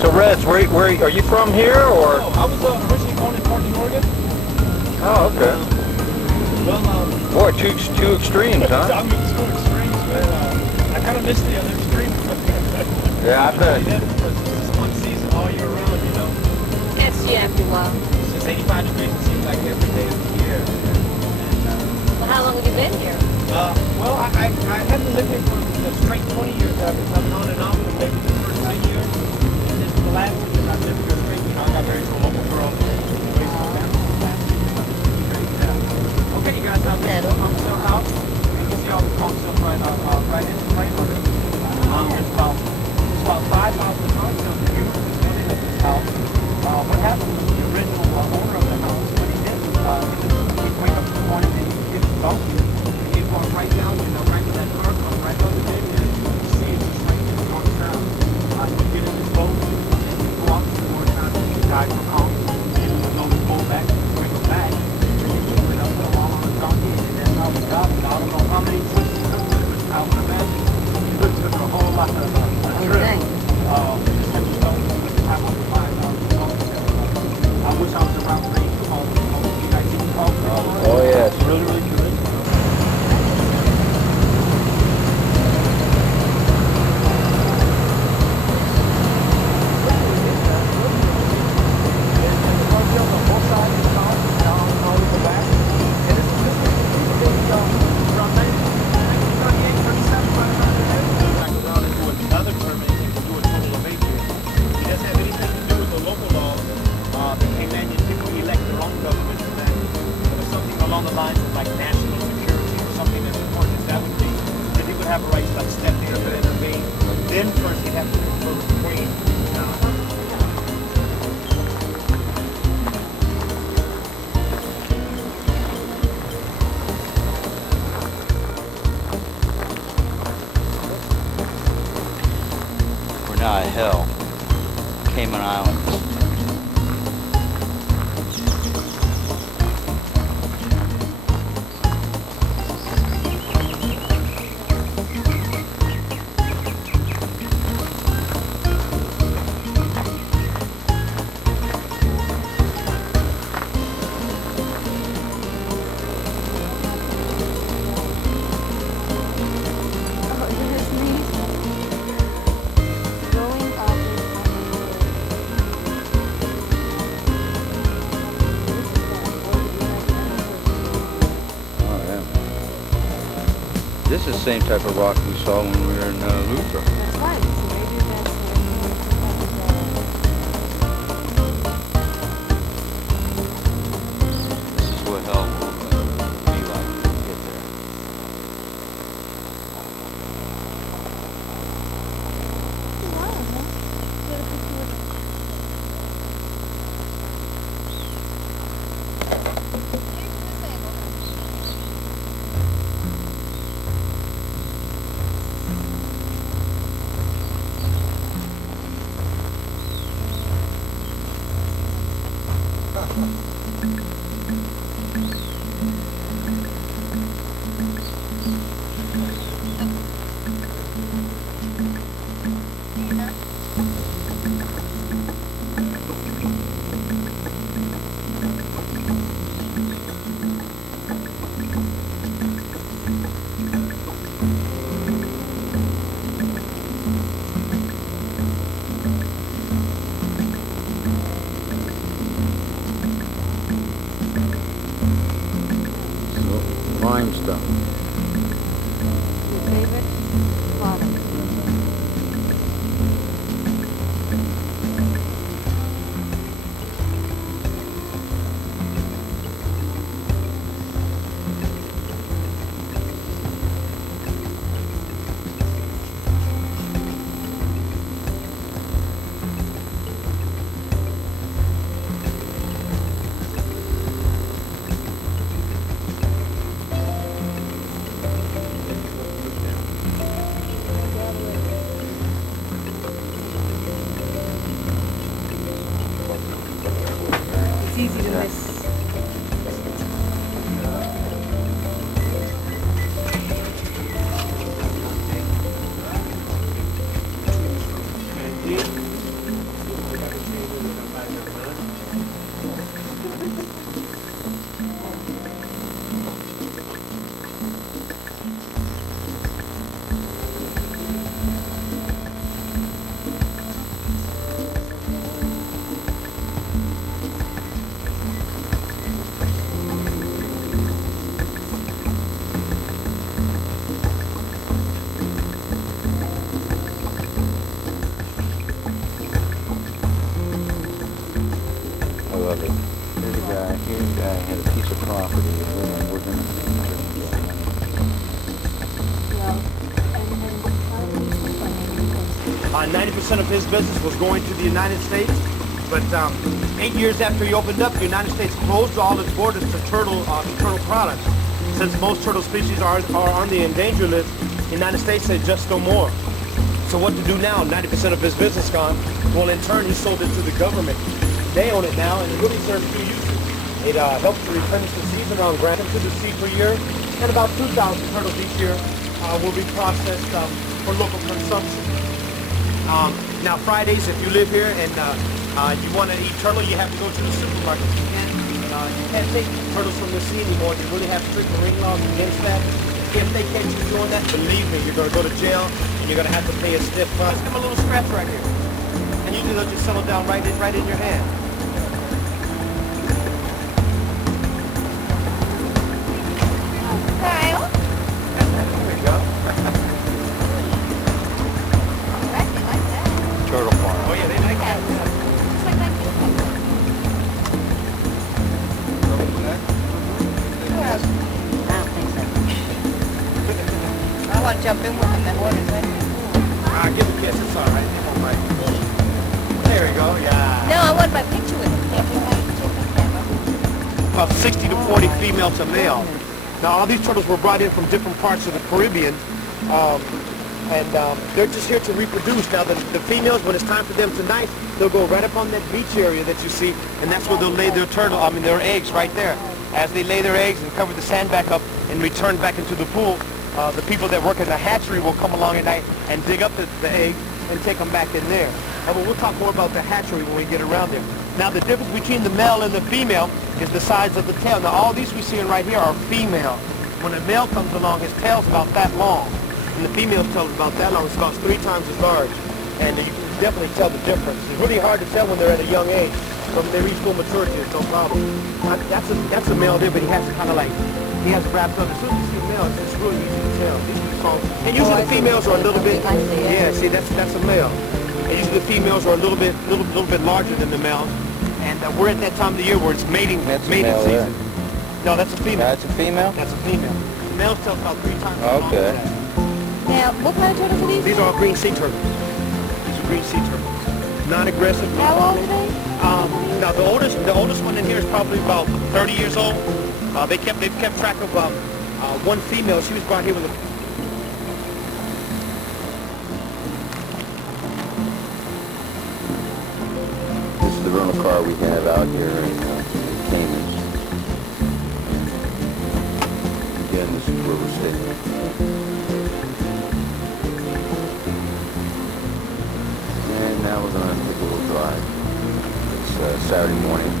So Reds, where are you from here or? Oh, I was originally born in Portland, Oregon. Oh, okay. Boy, two extremes, huh? I mean, two extremes, man. I kind of miss the other extreme. Yeah, I bet. It's just one season all year round, you know. Yes, yeah, if you will. It's just 85 degrees. It seems like every day of the year. And, Well, how long have you been here? well, I haven't lived here for the straight 20 years. I've been on and off for maybe the first 10 years. And then for the last 2 years, I've lived here straight. You know, I got married to a local girl. Okay, you guys have the Homestead house. You can see all the Homestead right in the place. It's about 5,000 tons of beautiful building of this house. What happened was the original owner of the house, what he did was he'd wake up in the morning and he'd get his boat. He'd walk right down, you know, right to that car, come right down the day, and you see it just right there on the ground. He'd get in his boat, and he'd go out to the more time, the guy would come, and he would load his boat back, bring it back, and he'd put it up along on the donkey, and that's how we got it. I don't know how many trips he took, but I would imagine it took a whole lot of trips. I wish I was around the age of all you guys even call it. Oh yeah, it's really good. Now at Hell, Cayman Islands. This is the same type of rock we saw when we were in Luther. That's right. So maybe that's This is what hell will be like when we get there. Limestone. your favorite product. Easy to miss. Here's a guy. Here's a guy had a piece of property. We're gonna Well, and 90% of his business was going to the United States, but 8 years after he opened up, the United States closed all its borders to turtle products. Since most turtle species are on the endangered list, the United States said just no more. So what to do now? 90% of his business gone. Well, in turn, he sold it to the government. They own it now, and it really serves two uses. It helps to replenish the seas around Grand Cayman to the sea per year, and about 2,000 turtles each year will be processed for local consumption. Now Fridays, if you live here and you want to eat turtle, you have to go to the supermarket. You can't take turtles from the sea anymore. You really have strict marine laws against that. If they catch you doing that, believe me, you're going to go to jail and you're going to have to pay a stiff fine. Give them a little scratch right here. And usually they'll just settle down right in your hand. Kyle? There you go. I actually like that. turtle farm. Oh yeah, they like that. It's like that cucumber. I don't think so. I want to jump in with them. That water's ready. Give a kiss, it's alright. They won't bite. There we go, yeah. No, I want my picture with them. Take my camera. About 60 to 40 female to male. Now all these turtles were brought in from different parts of the Caribbean, and they're just here to reproduce. Now the females, when it's time for them to night, they'll go right up on that beach area that you see, and that's where they'll lay their eggs right there. As they lay their eggs and cover the sand back up and return back into the pool, the people that work in the hatchery will come along at night and dig up the eggs and take them back in there. But we'll talk more about the hatchery when we get around there. Now the difference between the male and the female is the size of the tail. Now all these we see right here are female. When a male comes along, his tail's about that long. And the female's tail is about that long. It's about 3 times as large. And you can definitely tell the difference. It's really hard to tell when they're at a young age. When they reach full maturity, it's no problem. That's a male there, but he has to kind of like, he has wrapped up. As soon as you see a male, it's really easy to tell. And usually the females are a little bit, yeah, see, that's a male. And usually the females are a little bit larger than the males. And we're at that time of the year where it's mating season. There. No, that's a female. That's a female? That's a female. The male's tail's about 3 times as long Okay. as that. Now, what kind of turtles are these? These are all green sea turtles. These are green sea turtles. Non-aggressive. How old are they? Now the oldest one in here is probably about 30 years old. They've kept track of one female. She was brought here with a. This is the rental car we have out here in Cayman. Again, this is where we're sitting. And now we're going to take a little drive. It's Saturday morning.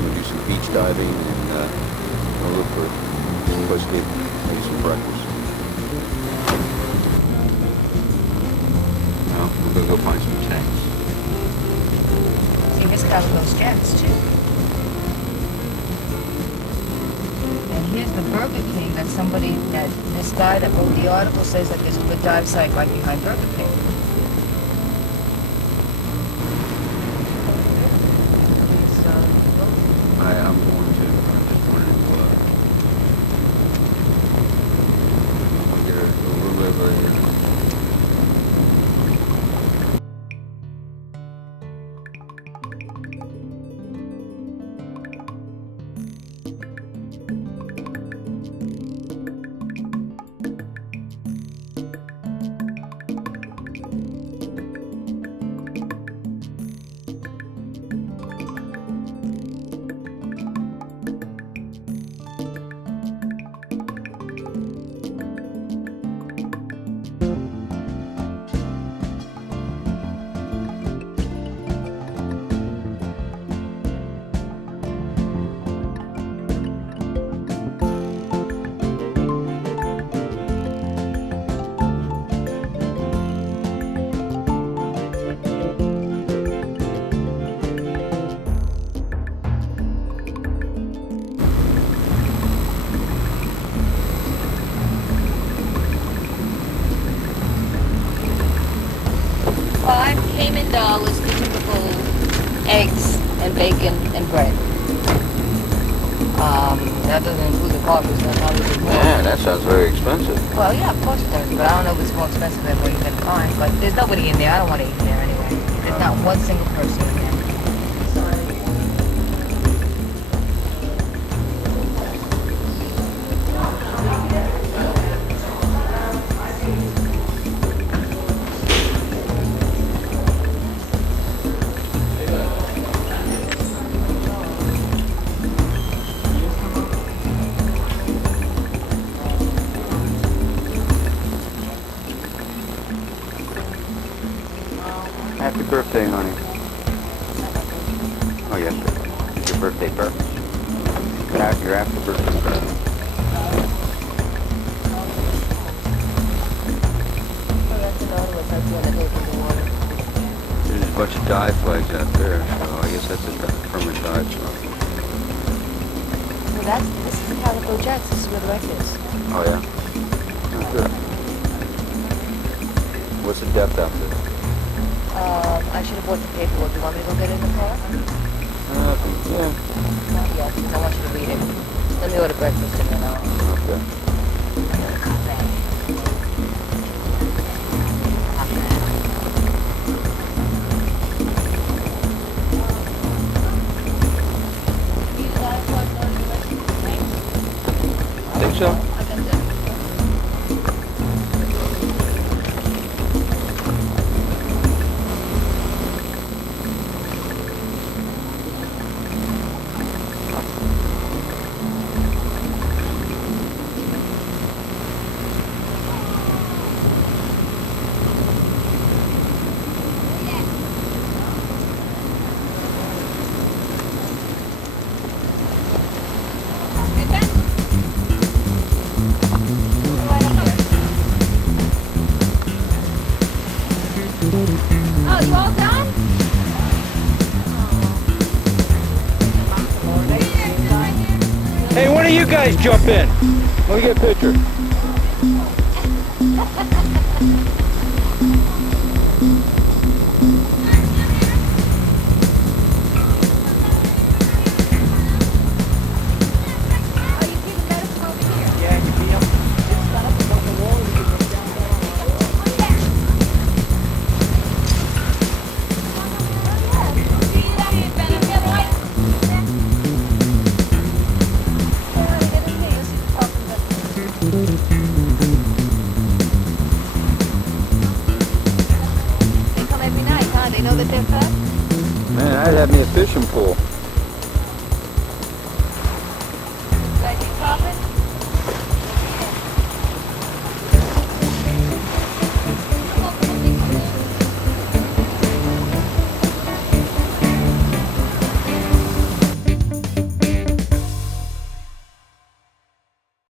We'll do some beach diving and we'll look for some place to get maybe some breakfast. Well, we're going to go find some tanks. See, this got those jets, too. And here's the Burger King that this guy that wrote the article says that there's a good dive site right behind Burger King. I'm going to get a little bit right here. $5 Cayman for typical eggs. and bacon and bread. That doesn't include the coffee, so that's obviously more. Man, that sounds very expensive. Well, yeah, of course it does, but I don't know if it's more expensive than what you can find. But there's nobody in there. I don't want to eat in there anyway. There's not one single person in there. Happy birthday, honey. Oh, yes, sir. It's your birthday present. Your after birthday present. Oh, that's another one. That's one that goes in the water. There's a bunch of dive flags out there, so I guess that's a permanent dive spot. Well, this is the Calico Jets. This is where the wreck is. Oh, yeah? Oh, good. What's the depth out there? I should have bought the paperwork. You want me to go get it in the car? Yeah. Not yet, because I want you to read it. Let me order breakfast and then I'll... Okay. Think so? Oh, you all done? Hey, one of you guys jump in. Let me get a picture. Yeah, you see him? It's got up above the wall. You can look down there. They come every night, huh? They know that they're fed? Man, I'd have me a fishing pole.